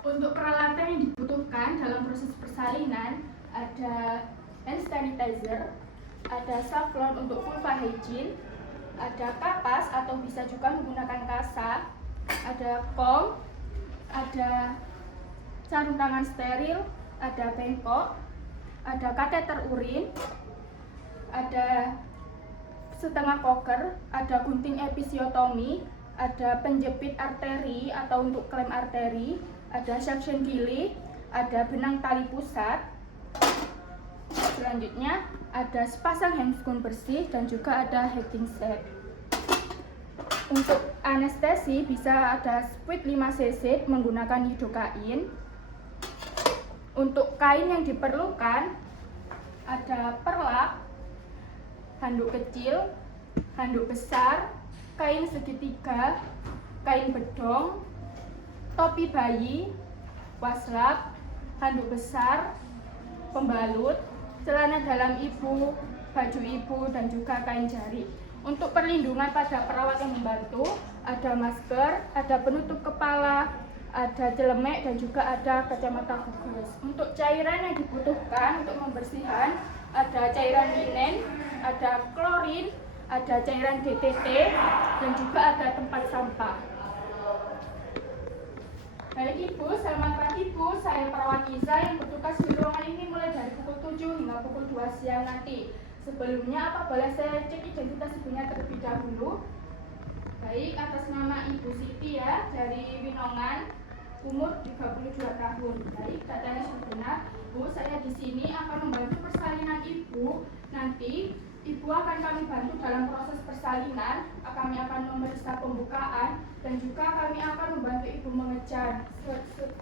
Untuk peralatan yang dibutuhkan dalam proses persalinan ada hand sanitizer, ada saffron untuk vulva hygiene, ada kapas atau bisa juga menggunakan kasa, ada comb, ada sarung tangan steril, ada bengkok, ada kateter urin, ada setengah koker, ada gunting episiotomi, ada penjepit arteri atau untuk klem arteri, ada suction gili, ada benang tali pusat. Selanjutnya ada sepasang handscoon bersih dan juga ada heating set. Untuk anestesi bisa ada squid 5 cc menggunakan lidocain. Untuk kain yang diperlukan ada perlak, handuk kecil, handuk besar, kain segitiga, kain bedong, topi bayi, waslap, handuk besar, pembalut, celana dalam ibu, baju ibu, dan juga kain jari. Untuk perlindungan pada perawat yang membantu, ada masker, ada penutup kepala, ada celemek, dan juga ada kacamata gugus. Untuk cairan yang dibutuhkan untuk membersihkan, ada cairan linen, ada klorin, ada cairan DTT, dan juga ada tempat sampah. Baik Ibu, selamat pagi Bu. Saya perawat Iza yang bertugas di ruangan ini mulai dari pukul 7 hingga pukul 2 siang nanti. Sebelumnya, apa boleh saya cek identitas ibunya terlebih dahulu? Baik, atas nama Ibu Siti ya, dari Winongan, umur 32 tahun. Baik, datanya sudah benar. Bu, saya di sini akan membantu persalinan Ibu. Nanti Ibu akan kami bantu dalam proses persalinan. Kami akan memeriksa pembukaan dan juga kami akan membantu Ibu mengejar.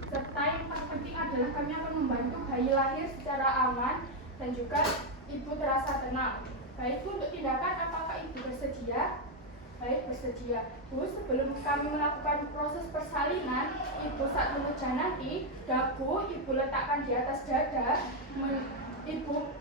Serta yang paling penting adalah kami akan membantu bayi lahir secara aman dan juga Ibu terasa tenang. Baik Bu, untuk tindakan apakah Ibu bersedia? Baik, bersedia. Bu, sebelum kami melakukan proses persalinan, Ibu saat mengejar nanti, dagu Ibu letakkan di atas dada, Ibu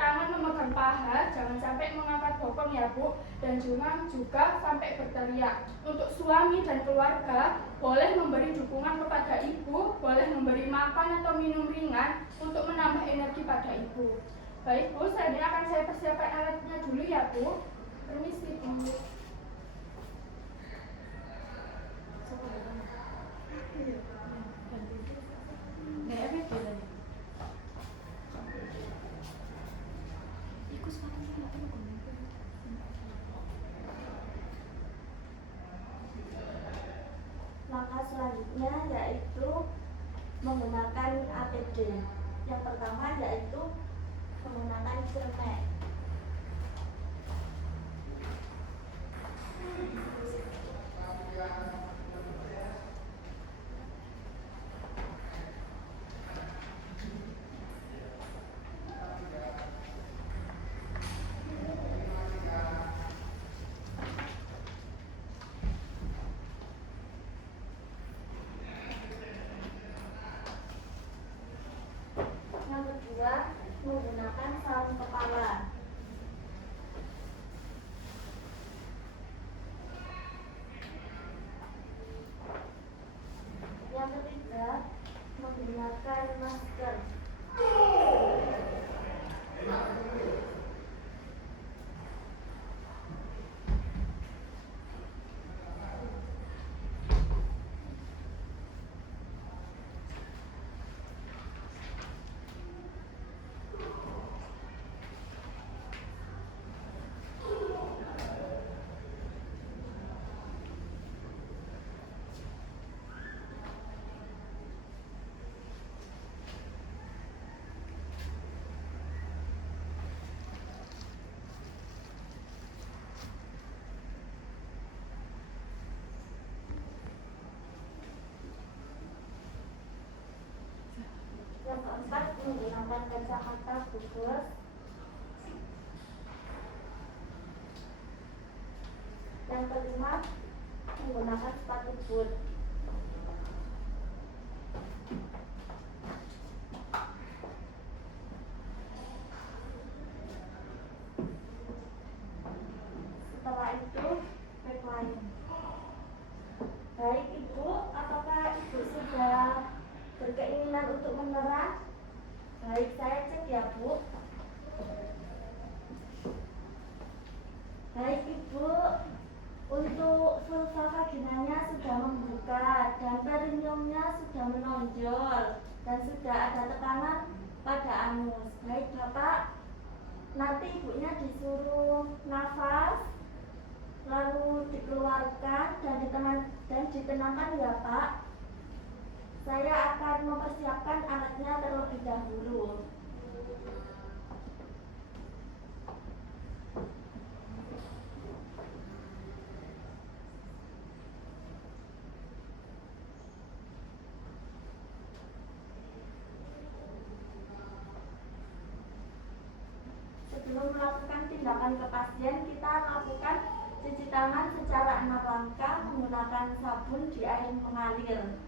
tangan memegang paha, jangan sampai mengangkat bokong ya Bu, dan juga sampai berteriak. Untuk suami dan keluarga, boleh memberi dukungan kepada Ibu, boleh memberi makan atau minum ringan untuk menambah energi pada Ibu. Baik Bu, saya akan persiapkan alatnya dulu ya Bu. Permisi Bu. Langkah selanjutnya yaitu menggunakan APD. Yang pertama yaitu menggunakan celemek. Yang kedua, menggunakan sarung kepala. Yang ketiga, menggunakan masker. Yang keempat, menggunakan kacamata gugus. Yang kelima, menggunakan sepatu boot. Setelah itu, backline. Baik Ibu, apakah Ibu sudah Baik, saya cek ya, Bu. Baik, Ibu. Untuk sulfa vaginanya sudah membuka dan perineumnya sudah menonjol dan sudah ada tekanan pada anus. Baik, Bapak. Nanti ibunya disuruh nafas, lalu dikeluarkan dan ditenangkan ya, Pak. Saya akan mempersiapkan alatnya terlebih dahulu. Sebelum melakukan tindakan ke pasien, kita lakukan cuci tangan secara 6 langkah menggunakan sabun di air mengalir.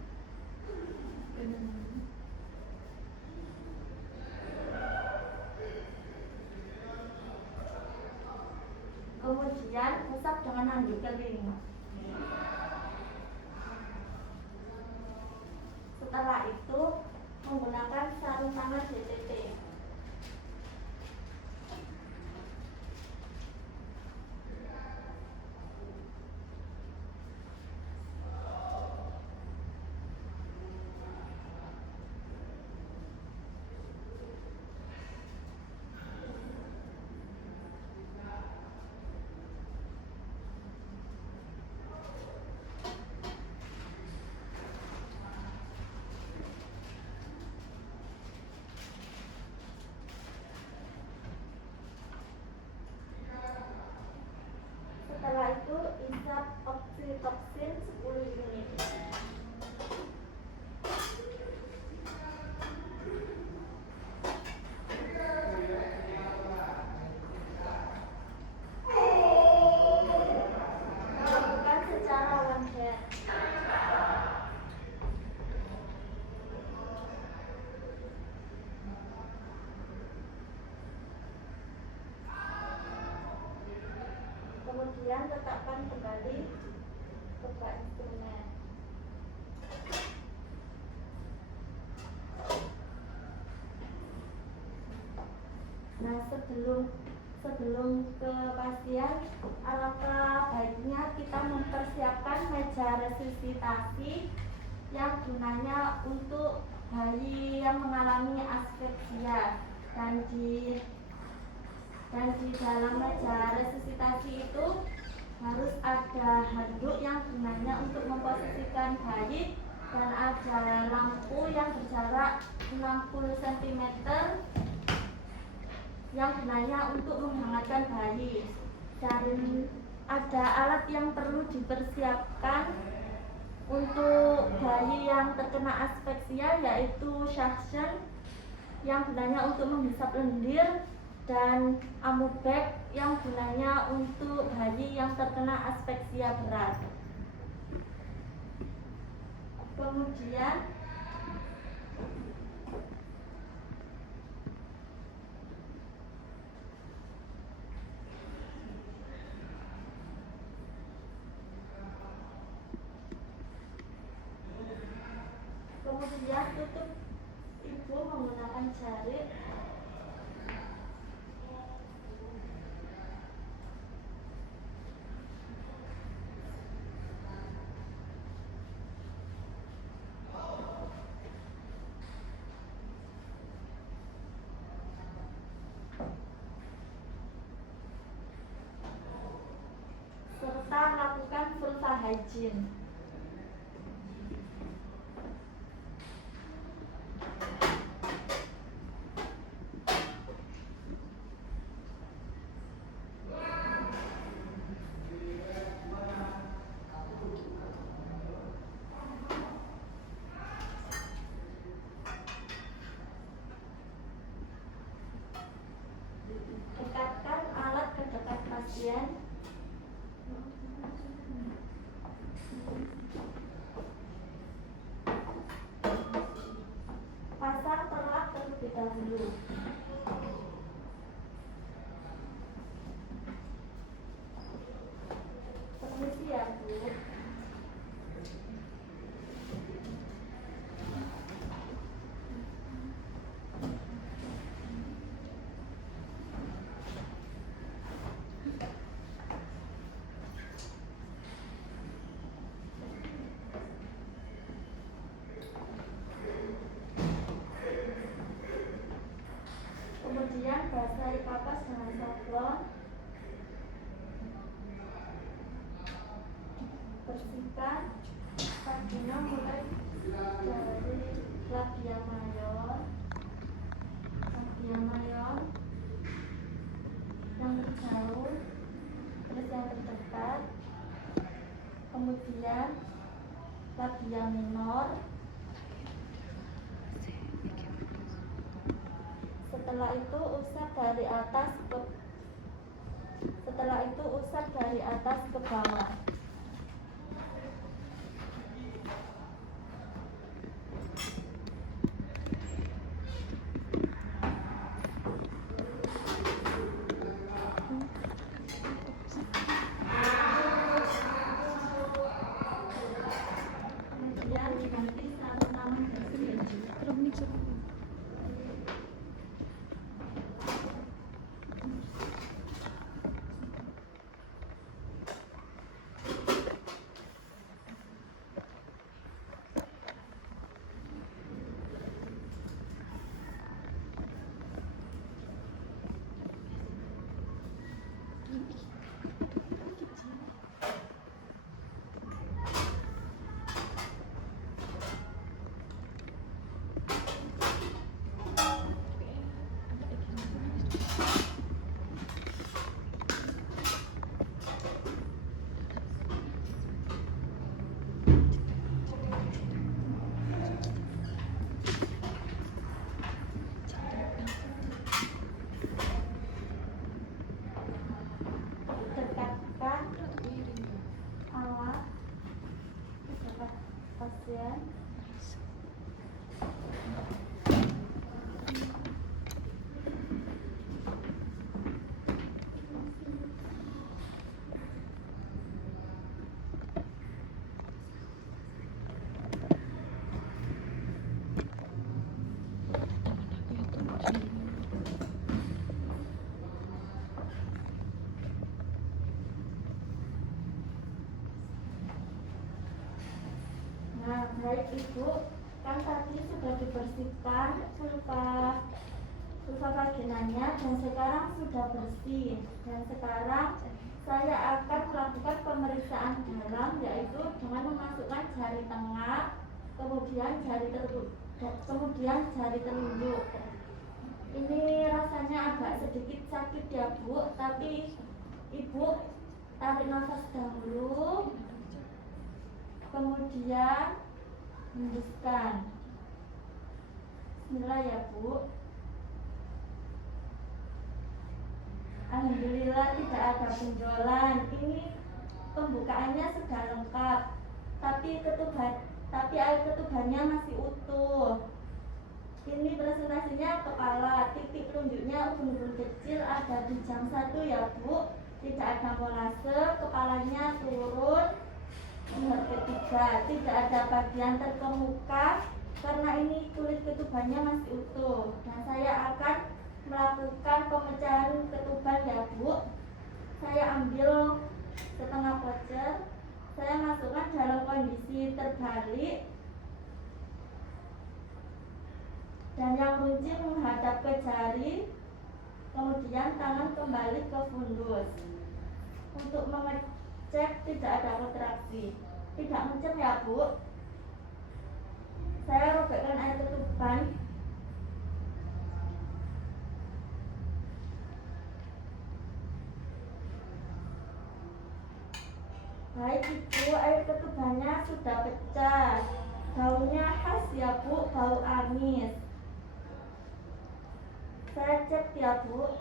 Kemudian usap dengan handuk kering. Setelah itu menggunakan sarung tangan DTT. Setelah itu isap oksitoksin 10 unit. Lakukan secara one hand. Kemudian letakkan kembali ke bak instrumen. Nah, sebelum ke pasien, alangkah baiknya kita mempersiapkan meja resusitasi yang gunanya untuk bayi yang mengalami aspeksia dan di dalam meja resusitasi itu harus ada handuk yang gunanya untuk memposisikan bayi dan ada lampu yang berjarak 60 cm yang gunanya untuk menghangatkan bayi, dan ada alat yang perlu dipersiapkan untuk bayi yang terkena aspeksia, yaitu suction yang gunanya untuk menghisap lendir dan amubek yang gunanya untuk bayi yang terkena aspeksia berat. Kemudian tutup ibu menggunakan jarit. Serta lakukan vulva hygiene. Dekatkan alat ke dekat pasien. Pasang perlak terlebih dahulu. Permisi ya, Bu. dia minor. Setelah itu usap dari atas ke bawah. Kemudian diganti sarung tangan bersih. Dekatkan alat ke dekat pasien. Nah, baik Ibu, kan tadi sudah dibersihkan vulva vaginanya dan sekarang sudah bersih. Dan sekarang saya akan melakukan pemeriksaan dalam, yaitu dengan memasukkan jari tengah, kemudian jari telunjuk. Ini rasanya agak sedikit sakit ya Bu, tapi Ibu tarik nafas dahulu, kemudian hembuskan. Bismillah ya Bu. Alhamdulillah tidak ada benjolan. Ini pembukaannya sudah lengkap, tapi air ketubannya masih utuh. Ini presentasinya kepala, titik telunjuknya ubun-ubun kecil ada di jam 1 ya Bu. Tidak ada molase, kepalanya turun. Nomor ketiga, tidak ada bagian terkemuka karena ini kulit ketubannya masih utuh. Dan saya akan melakukan pemecahan ketuban ya Bu. Saya ambil setengah voucher, saya masukkan dalam kondisi terbalik dan yang kunci menghadap ke jari, kemudian tangan kembali ke fundus. Untuk mengecek tidak ada kontraksi, tidak mencet ya Bu. Saya robekkan air ketuban. Baik Ibu, air ketubannya sudah pecah. Baunya khas ya Bu, bau amis. Saya cek ya Bu.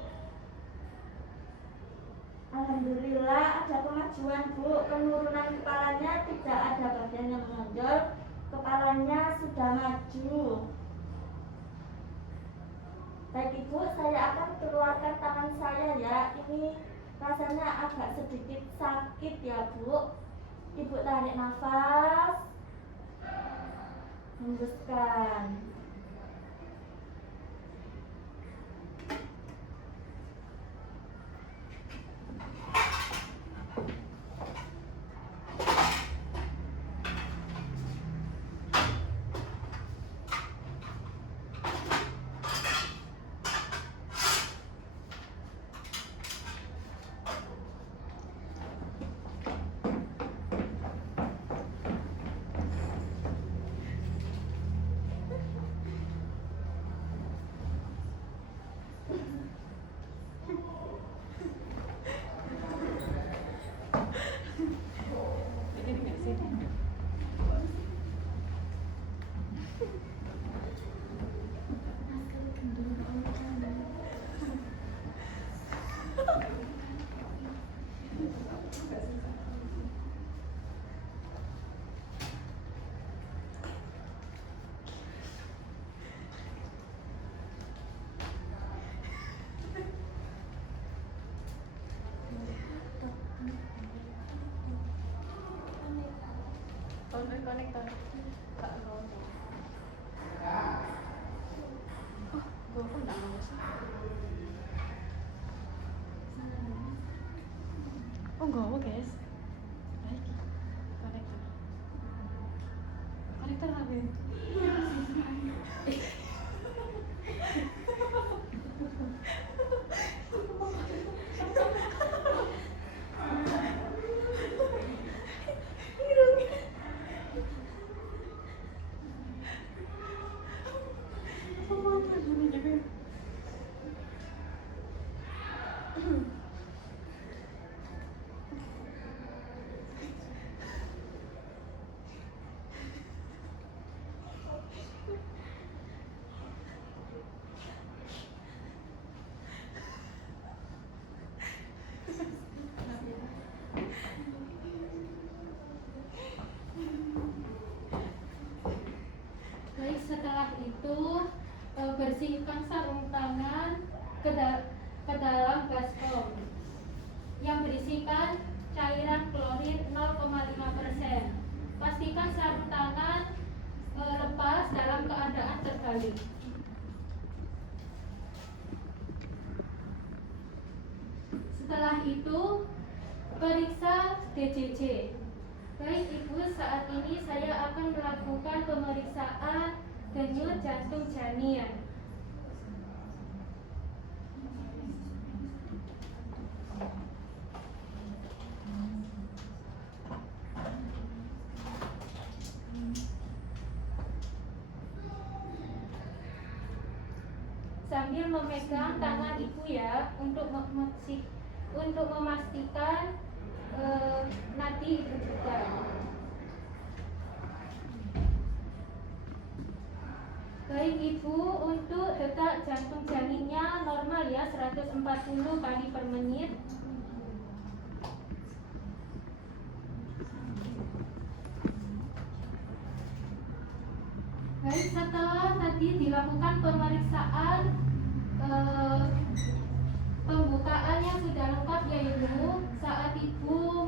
Alhamdulillah ada kemajuan Bu. Penurunan kepalanya tidak ada bagian yang menonjol. Kepalanya sudah maju. Baik Ibu, saya akan keluarkan tangan saya ya. Ini rasanya agak sedikit sakit ya Bu. Ibu tarik nafas, hembuskan. konektor. Gak ngono. Oh, gue enggak mau sih. Oh, enggak mau, guys. Baik. Konektor. Konektor apa? Baik, setelah itu bersihkan sarung tangan ke dalam baskom yang berisikan cairan klorin 0,5%. Pastikan sarung tangan lepas dalam keadaan terbalik. Setelah itu periksa DJJ. Baik Ibu, saat ini saya akan melakukan pemeriksaan denyut jantung janin. Sambil memegang tangan Ibu ya untuk memastikan nadi Ibu juga. Baik Ibu, untuk detak jantung janinnya normal ya, 140 kali per menit. Baik, setelah tadi dilakukan pemeriksaan pembukaannya sudah lengkap ya Ibu. Saat Ibu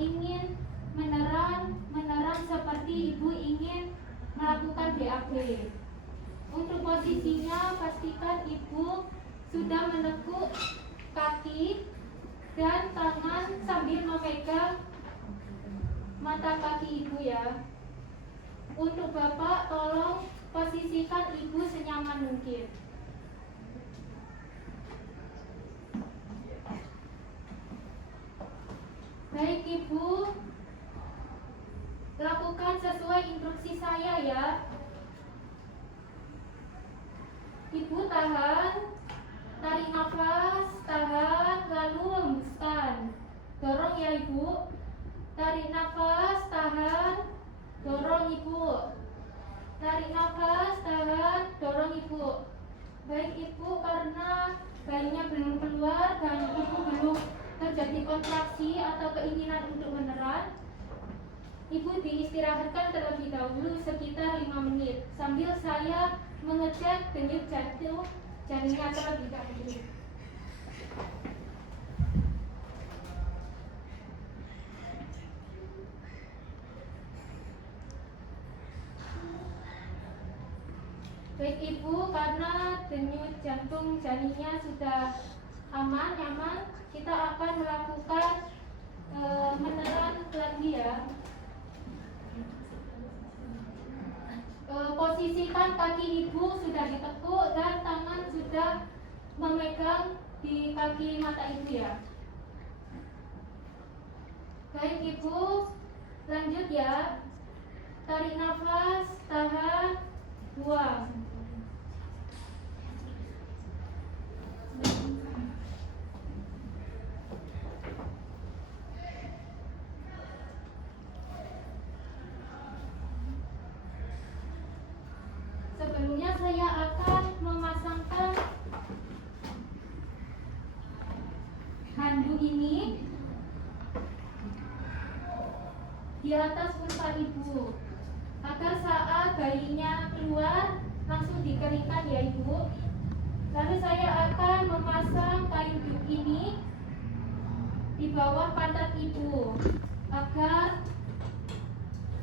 ingin menerang seperti Ibu ingin melakukan BAB. Untuk posisinya pastikan Ibu sudah menekuk kaki dan tangan sambil memegang mata kaki Ibu ya. Untuk Bapak tolong posisikan Ibu senyaman mungkin. Baik Ibu, lakukan sesuai instruksi saya ya. Ibu tahan, tarik nafas, tahan, lalu hembuskan. Dorong ya Ibu. Tarik nafas, tahan, dorong Ibu. Tarik nafas, tahan, dorong Ibu. Baik Ibu, karena bayinya belum keluar dan Ibu belum terjadi kontraksi atau keinginan untuk meneran, Ibu diistirahatkan terlebih dahulu sekitar 5 menit sambil saya mengecek denyut jantung janinnya terlebih dahulu. Baik Ibu, karena denyut jantung janinnya sudah aman, nyaman, kita akan melakukan meneran lagi ya. Posisikan kaki Ibu sudah ditekuk dan tangan sudah memegang di kaki mata Ibu ya. Baik Ibu, lanjut ya. Tarik nafas, tahan, buang. Sebelumnya saya akan memasangkan handuk ini di atas unta Ibu agar saat bayinya keluar langsung dikeringkan ya Ibu. Lalu saya akan memasang kain duk ini di bawah pantat Ibu agar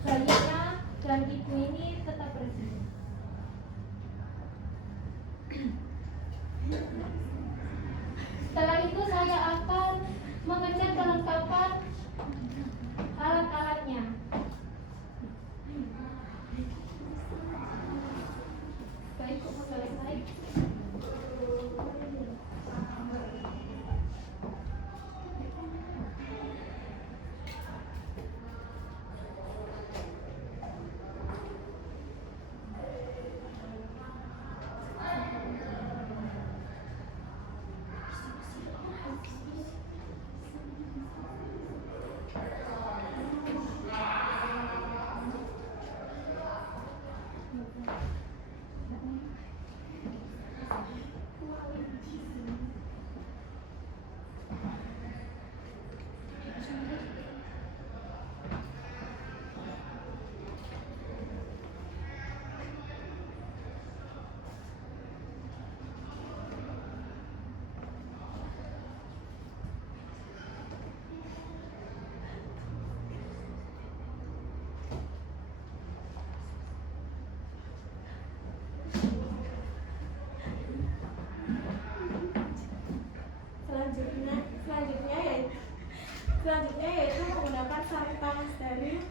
bayinya dan ibu ini tetap bersih. Setelah itu saya akan mengecek kelengkapan alat-alatnya. Baik, Bu, selesai. Selanjutnya yaitu menggunakan sarung tangan steril.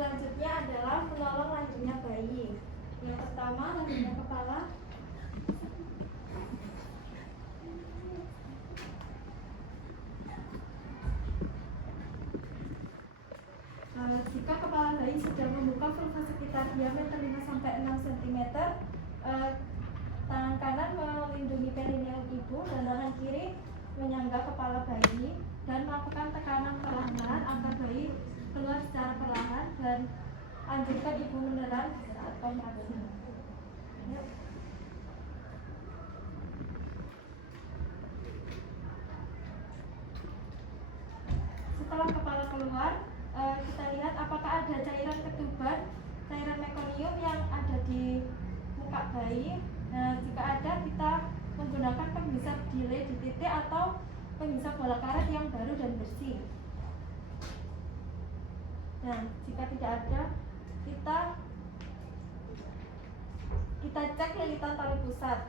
Selanjutnya adalah menolong lanjutnya bayi. Yang pertama, lanjutnya kepala. Jika kepala bayi sudah membuka vulva sekitar diameter 5-6 cm, tangan kanan melindungi perineum ibu dan tangan kiri menyangga kepala bayi dan melakukan tekanan perlahan agar bayi keluar secara perlahan dan anjurkan ibu menelan saat kontraksi. Setelah kepala keluar, kita lihat apakah ada cairan ketuban, cairan mekonium yang ada di muka bayi. Nah, jika ada, kita menggunakan penghisap delay di titik atau penghisap bola karet yang baru dan bersih. Nah, jika tidak ada, kita cek lilitan tali pusat.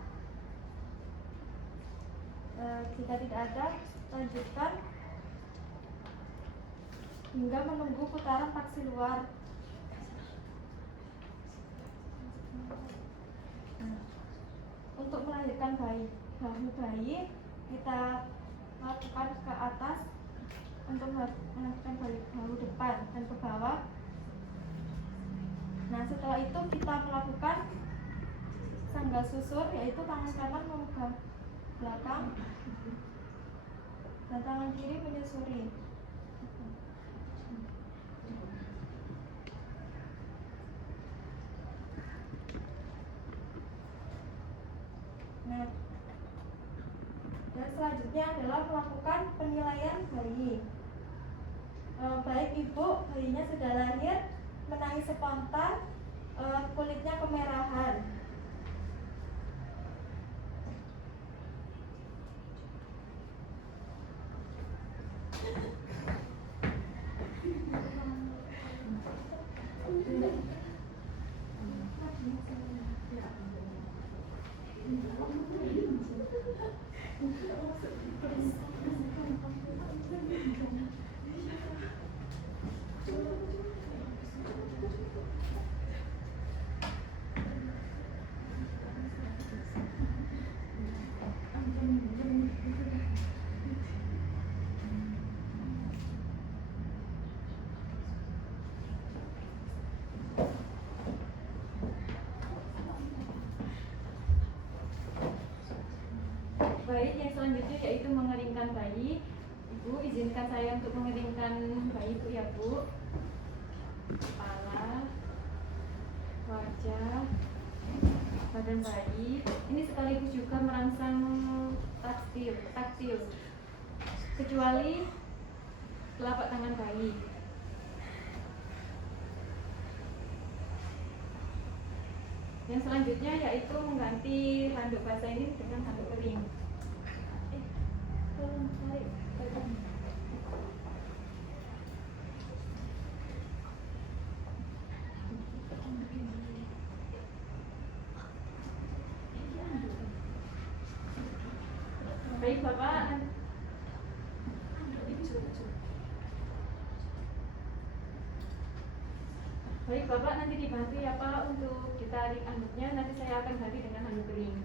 Jika tidak ada, lanjutkan hingga menunggu putaran taksi luar. Untuk melahirkan bahu bayi, kita lakukan ke atas untuk melahirkan bahu depan dan ke bawah. Nah, setelah itu kita melakukan sangga susur, yaitu tangan kanan memegang belakang dan tangan kiri menyusuri. Nah, dan selanjutnya adalah melakukan penilaian bayi. Baik ibu, bayinya sudah lahir, menangis spontan, kulitnya kemerahan. selanjutnya yaitu mengeringkan bayi. Ibu, izinkan saya untuk mengeringkan bayi Bu ya Bu. Kepala, wajah, badan bayi. Ini sekaligus juga merangsang taktil, kecuali telapak tangan bayi. Yang selanjutnya yaitu mengganti handuk basah ini dengan handuk kering. Tolong tarik badan. Baik Bapak. Baik Bapak, nanti dibantu ya Pak untuk ditarik handuknya. Nanti saya akan ganti dengan handuk kering.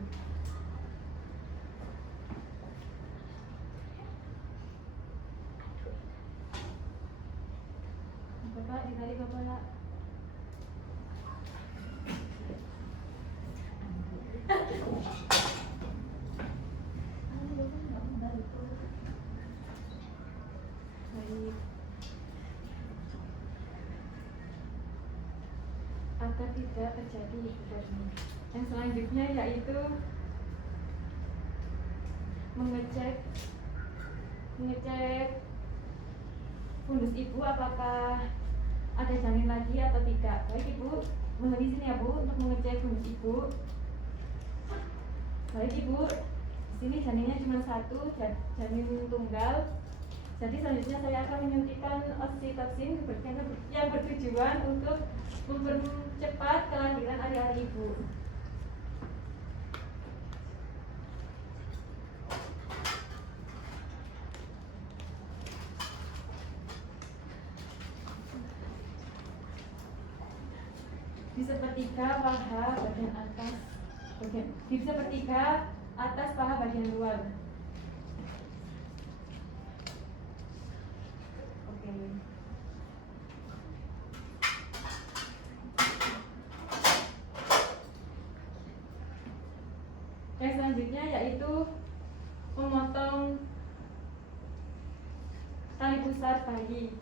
Bapak ditarik Bapak. Baik. Agar tidak terjadi hipotermia. Yang selanjutnya yaitu mengecek fundus ibu apakah ada janin lagi atau tidak. Baik Ibu, mohon izin ya Bu untuk mengecek fundus ibu. Baik Ibu, di sini janinnya cuma satu, janin tunggal. Jadi selanjutnya saya akan menyuntikkan oksitoksin yang bertujuan untuk mempercepat kelahiran hari-hari ibu. Di sepertiga paha bagian atas, di sepertiga atas paha bagian luar. Oke. Yang selanjutnya yaitu memotong tali pusar bayi.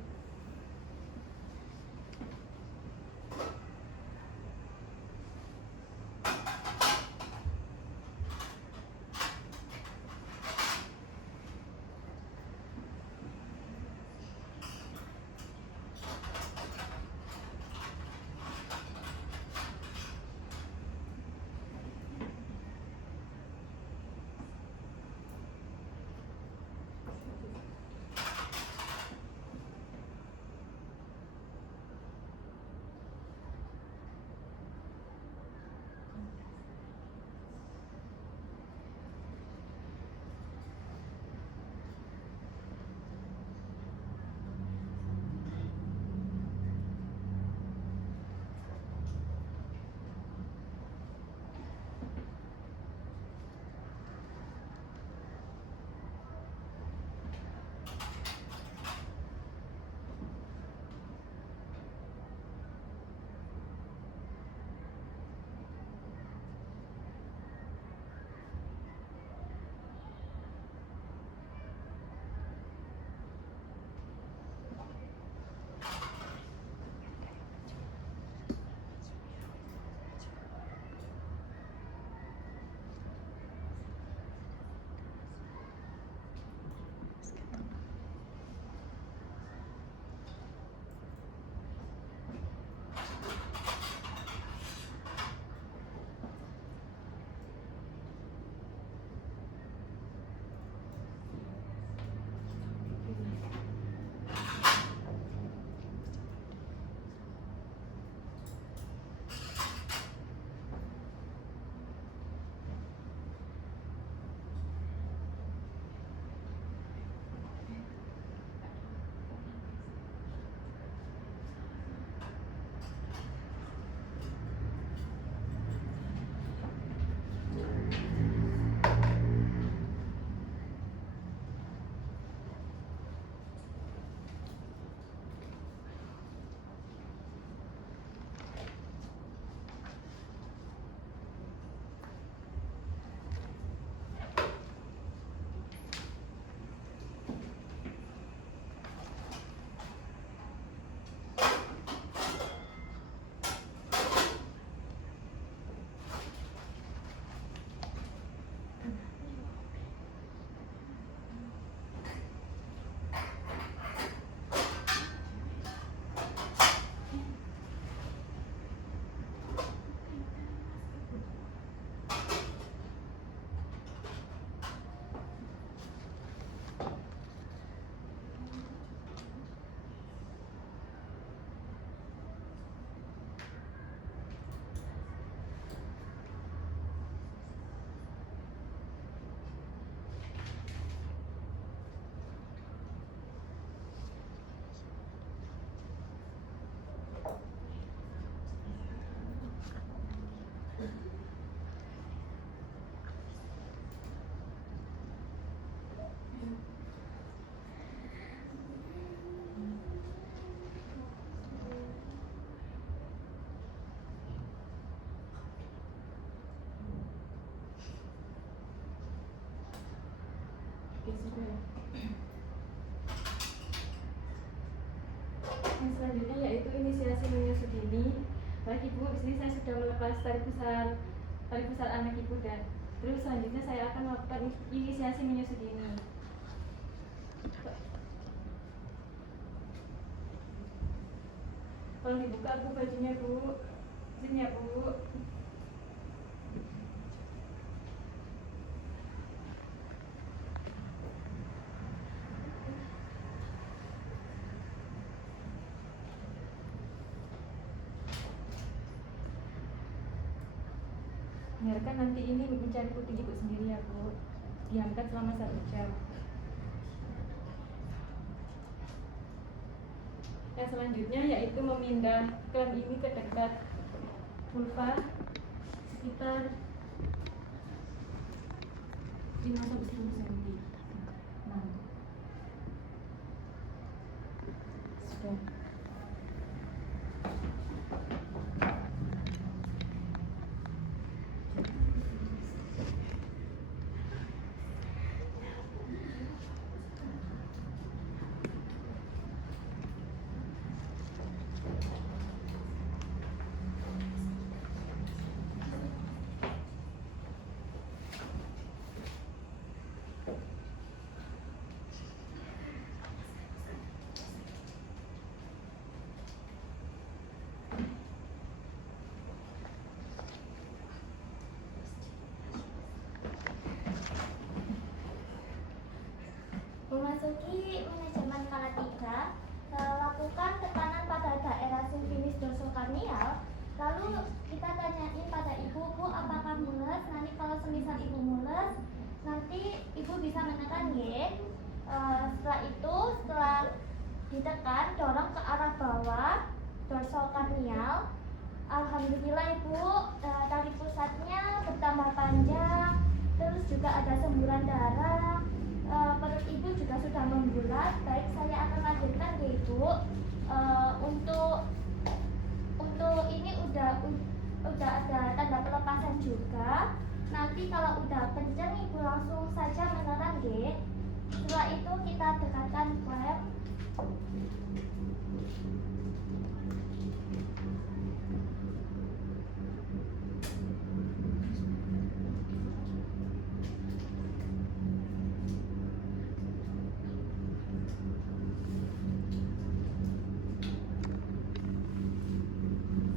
Yang selanjutnya yaitu inisiasi menyusui dini. Baik Ibu, di sini saya sudah melepas tali pusar anak Ibu dan terus selanjutnya saya akan melakukan inisiasi menyusui dini. Tolong dibuka Bu bajunya Bu. Sini ya Bu. Biarkan nanti ini mencari putih Ibu sendiri ya Bu. Diamkan selama 1 jam. Yang selanjutnya yaitu memindah klem ini ke dekat vulva sekitar 5-10 cm. Nah, sudah. Memasuki manajemen skala 3, lakukan tekanan pada daerah simfinis dorsokarnial. Lalu kita tanyain pada ibu, Bu, apakah mules? Nanti kalau semisal ibu mules, nanti ibu bisa menekan G. Setelah itu, setelah ditekan, dorong ke arah bawah dorsokarnial. Alhamdulillah Ibu, tali pusatnya bertambah panjang, terus juga ada semburan darah. Perut ibu juga sudah membulat. Baik, saya akan lanjutkan ya Ibu. Untuk ini udah ada tanda pelepasan juga. Nanti kalau udah kenceng Ibu langsung saja menekan G. Setelah itu kita dekatkan klep.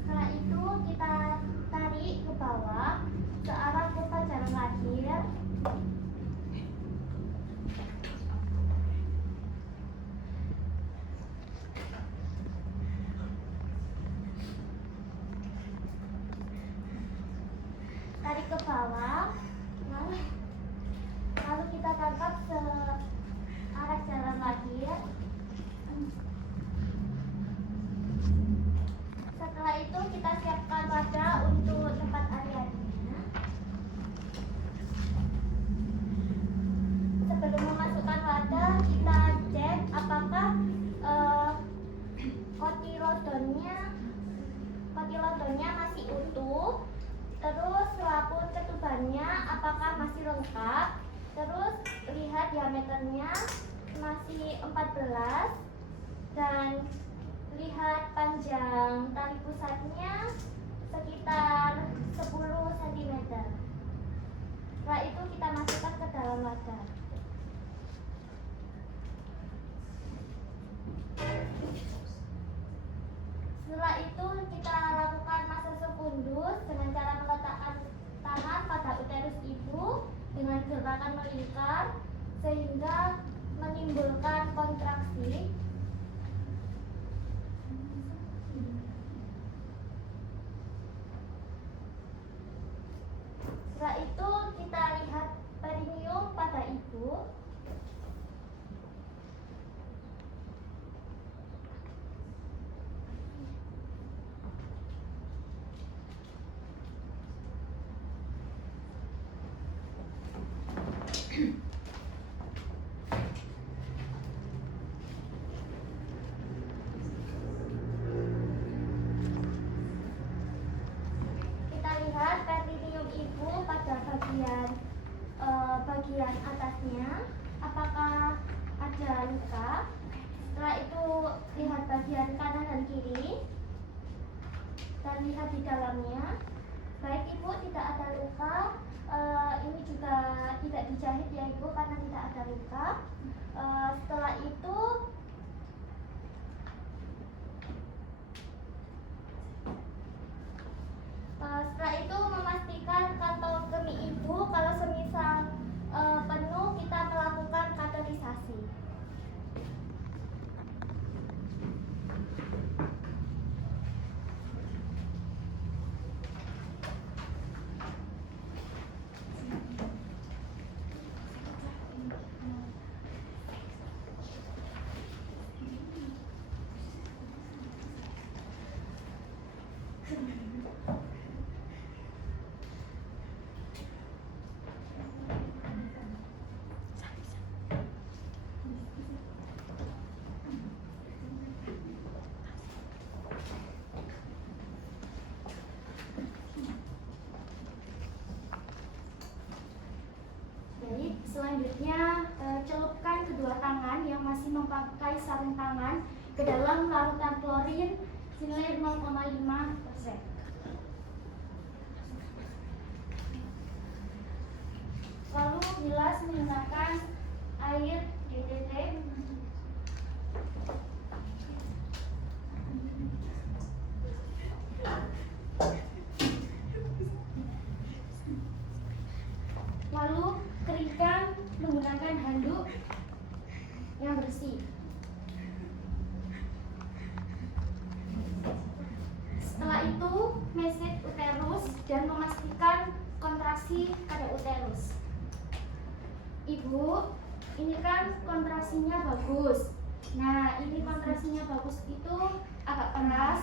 Setelah itu kita tarik ke bawah ke arah kurva jalan lahir. Tarik ke bawah, lalu kita tangkap ke arah jalan lahir. Setelah itu kita siapkan wadah untuk tempat air-airnya. Sebelum memasukkan wadah, kita cek apakah kotilodonnya masih utuh. Terus selaput ketubannya apakah masih lengkap. Terus lihat diameternya masih 14 dan lihat panjang tali pusatnya sekitar 10 cm. Setelah itu kita masukkan ke dalam wadah. Setelah itu kita lakukan massage fundus dengan cara meletakkan tangan pada uterus ibu dengan gerakan melingkar sehingga menimbulkan kontraksi. Setelah itu kita lihat perineum pada ibu. bagian kanan dan kiri. Terlihat di dalamnya. Baik Ibu, tidak ada luka. Ini juga tidak dijahit ya Ibu, karena tidak ada luka. Setelah itu memastikan kantong kemih Ibu kalau semisal penuh, kita melakukan kateterisasi. Baik, selanjutnya celupkan kedua tangan yang masih memakai sarung tangan ke dalam larutan klorin senilai 0,5%. Lalu bilas menggunakan air DDT. Lalu keringkan menggunakan handuk yang bersih. Setelah itu, meset uterus dan memastikan kontraksi pada uterus. Ibu, ini kan kontraksinya bagus. Nah, ini kontraksinya bagus itu agak keras.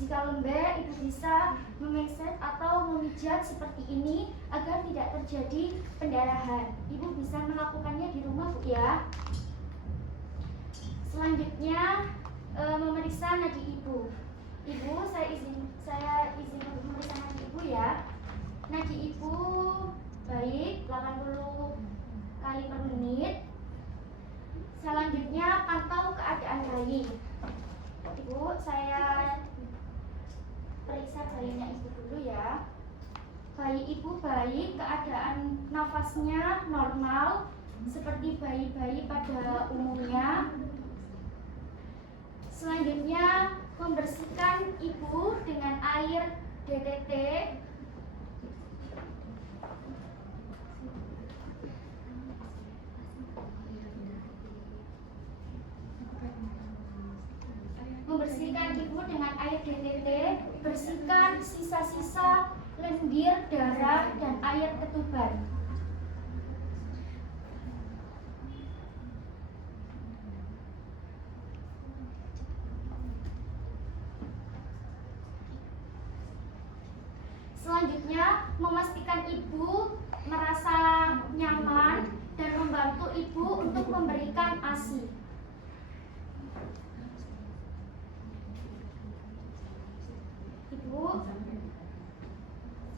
Jika lembek, Ibu bisa memeset atau memijat seperti ini agar tidak terjadi pendarahan. Ibu bisa melakukannya di rumah, Bu ya. Selanjutnya, memeriksa nadi Ibu. Ibu, saya izin untuk memeriksa nadi Ibu ya. Nadi Ibu baik, 80 kali per menit. Selanjutnya, pantau keadaan bayi. Ibu, saya periksa bayinya Ibu dulu ya. Bayi Ibu baik, keadaan nafasnya normal seperti bayi-bayi pada umumnya. Selanjutnya, membersihkan Ibu dengan air DDT. Membersihkan Ibu dengan air DDT, bersihkan sisa-sisa lendir, darah, dan air ketuban. Selanjutnya, memastikan Ibu merasa nyaman dan membantu Ibu untuk memberikan ASI. Ibu,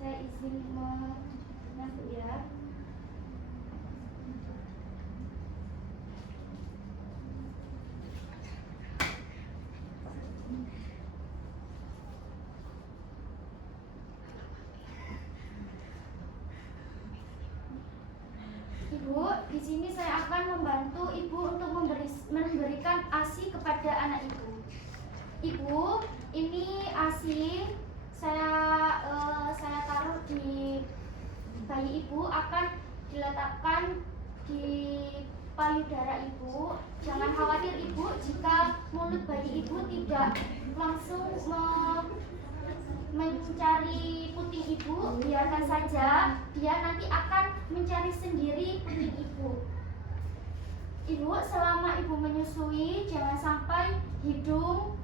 saya izin mengantuk ya. Ibu, di sini saya akan membantu Ibu untuk memberikan ASI kepada anak Ibu. Ibu, ini ASI saya taruh di bayi Ibu, akan diletakkan di payudara Ibu. Jangan khawatir Ibu jika mulut bayi Ibu tidak langsung mencari puting Ibu, biarkan saja, dia nanti akan mencari sendiri puting Ibu. Ibu, selama Ibu menyusui, jangan sampai hidung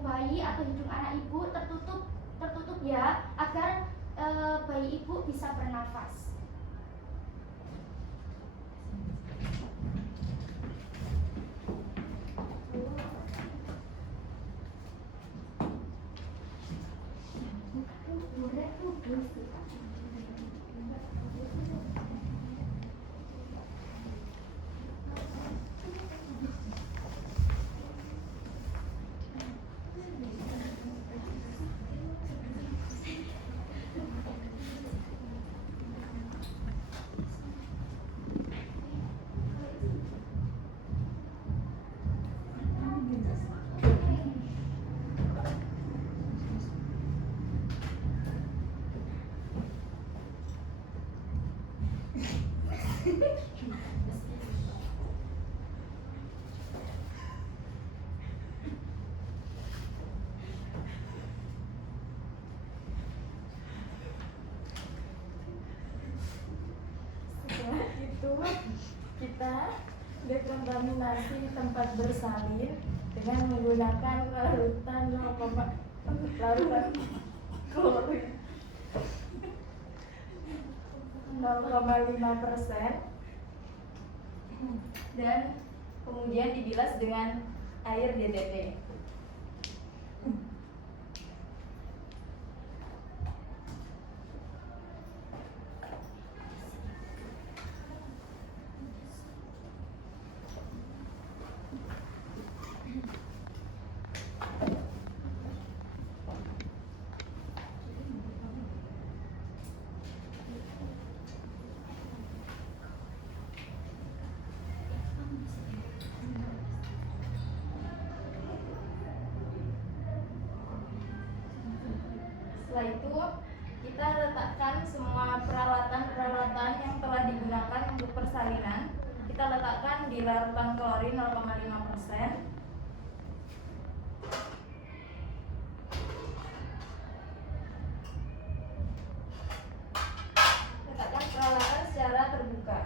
bayi atau hidung anak Ibu tertutup ya, agar bayi Ibu bisa bernafas. kita dekontaminasi tempat bersalin dengan menggunakan larutan klorin 0,5% dan kemudian dibilas dengan air DTT. Setelah itu kita letakkan semua peralatan-peralatan yang telah digunakan untuk persalinan. Kita letakkan di larutan klorin 0,5%. Letakkan peralatan secara terbuka.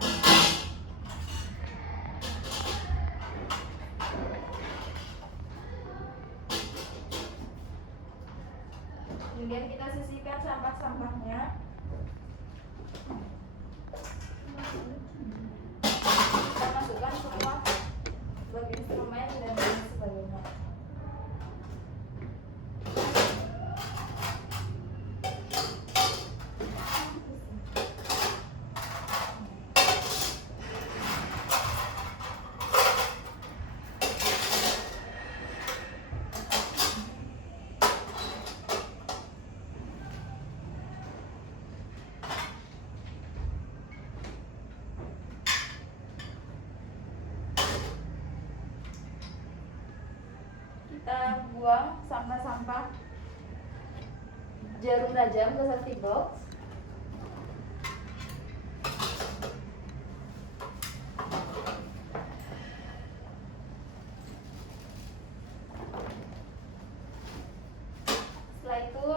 Kemudian kita sisihkan sampah-sampahnya. Kita masukkan semua sebagai instrumen dan lain sebagainya. Kita buang sampah-sampah jarum tajam ke safety box. Setelah itu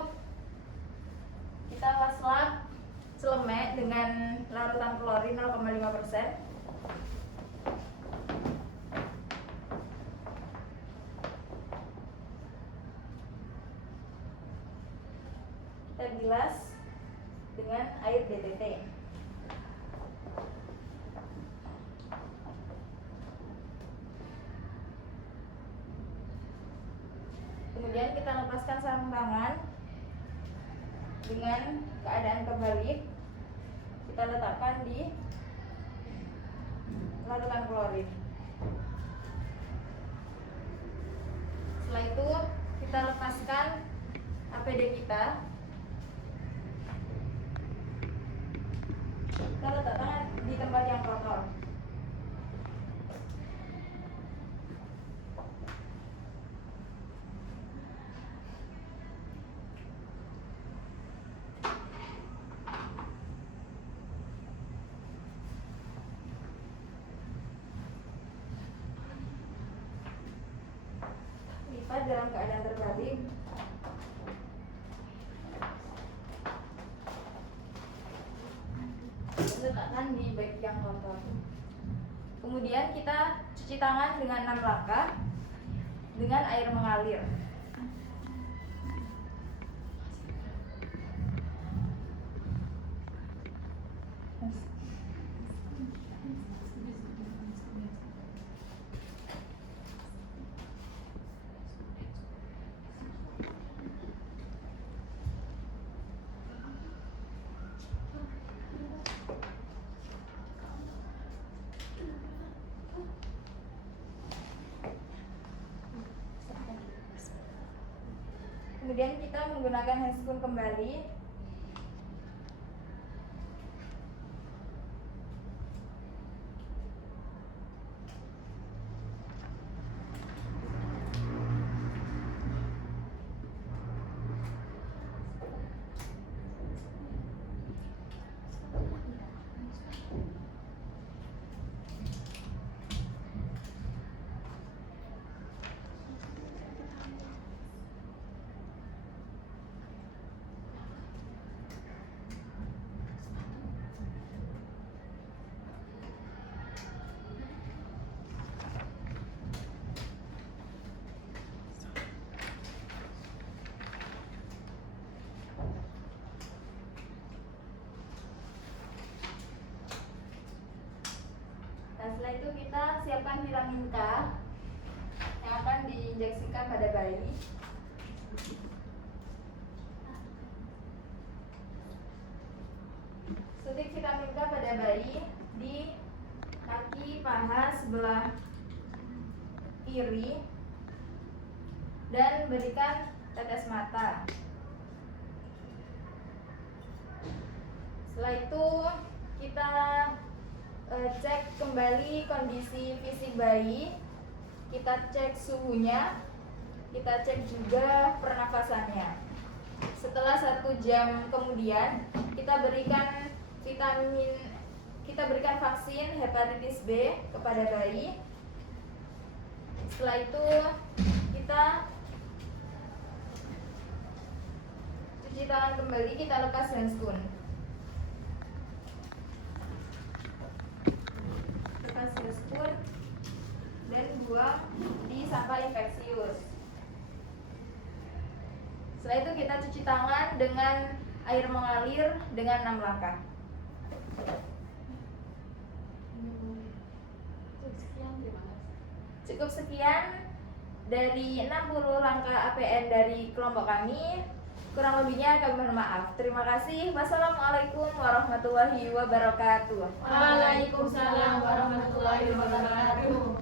kita waslap celemek dengan larutan klorin 0,5%. Kita bilas dengan air DTT. Kemudian kita lepaskan sarung tangan dengan keadaan kebalik. Kita letakkan di larutan klorin. Setelah itu kita lepaskan APD kita. Kita letakkan di tempat yang kotor. Lipat dalam keadaan terbalik. Letakkan di bag yang kotor. Kemudian kita cuci tangan dengan 6 langkah dengan air mengalir. Kemudian kita menggunakan handscoon kembali. siapkan vitamin K yang akan diinjeksikan pada bayi. Suntik vitamin K pada bayi di kaki paha sebelah kiri dan berikan tetes mata. Setelah itu kita cek kembali kondisi fisik bayi, kita cek suhunya, kita cek juga pernafasannya. Setelah 1 jam kemudian kita berikan vaksin hepatitis B kepada bayi. Setelah itu kita cuci tangan kembali, kita lepas handscoon. Lepas handscoon dan buang di sampah infeksius. Setelah itu kita cuci tangan dengan air mengalir dengan 6 langkah. Cukup sekian dari 60 langkah APN dari kelompok kami. Kurang lebihnya kami mohon maaf. Terima kasih. Wassalamualaikum warahmatullahi wabarakatuh. Waalaikumsalam warahmatullahi wabarakatuh.